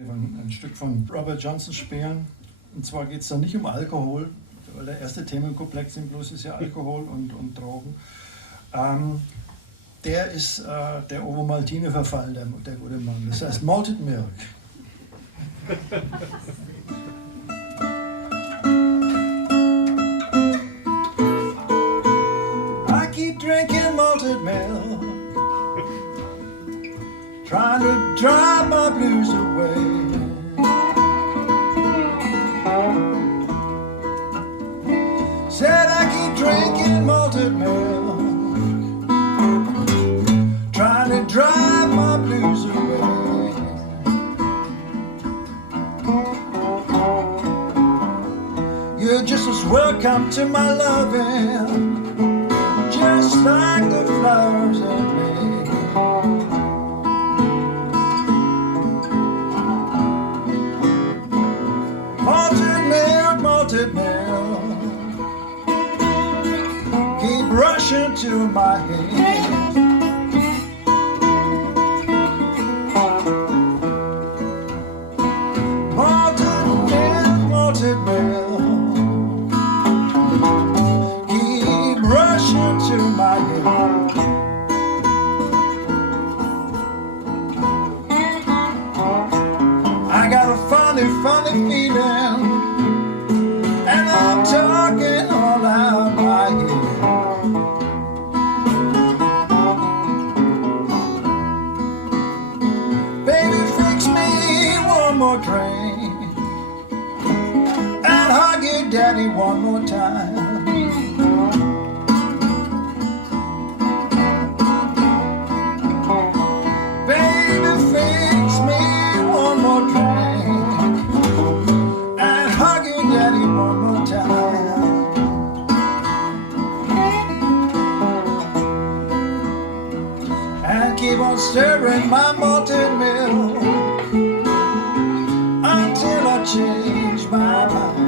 Ein Stück von Robert Johnson spielen. Und zwar geht es da nicht um Alkohol, weil der erste Themenkomplex im Blues ist ja Alkohol und Drogen. Der ist der Ovomaltine-Verfall, der gute Mann. Das heißt Malted Milk. I keep drinking malted milk, trying to drive my blues away. Said I keep drinking malted milk, trying to drive my blues away. You just as well come to my loving, just like the flowers in me. Malted milk, keep rushing to my head. Malted milk, keep rushing to my head. I got a funny feeling, and I'm talking all out my head. Baby, fix me one more drink, and hug your daddy one more time. Baby, fix me one more drink, and hug your daddy one more time. And keep on stirring my malted milk until I change my mind.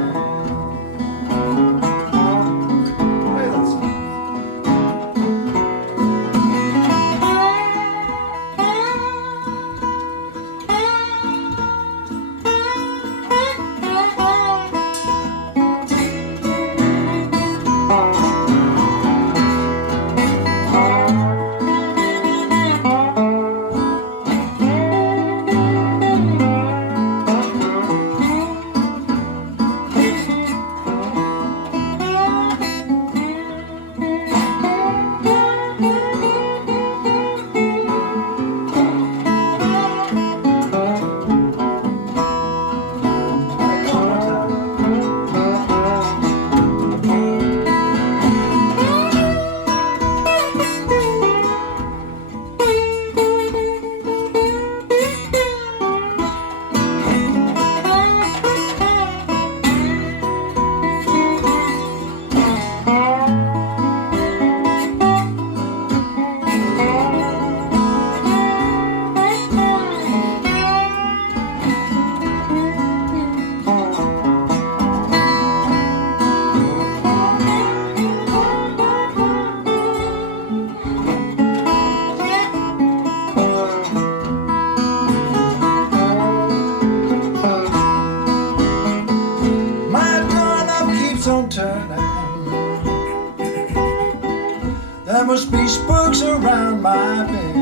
There must be spooks around my bed.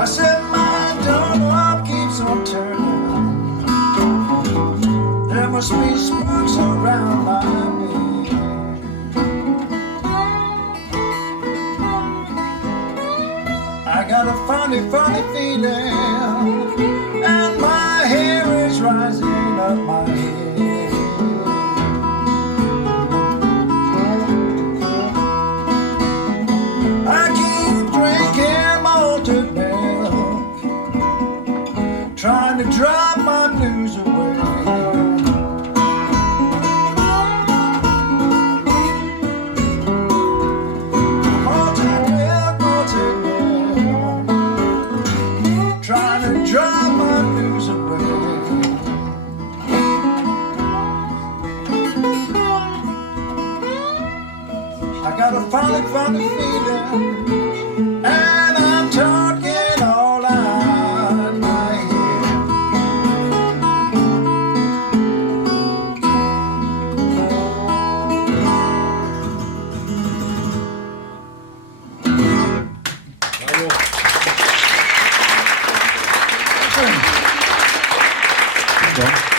I said my doorknob keeps on turning. There must be spooks around my bed. I got a funny feeling, and my hair is rising up my head. Trying to drive my blues away. Malted milk, trying to drive my Dank.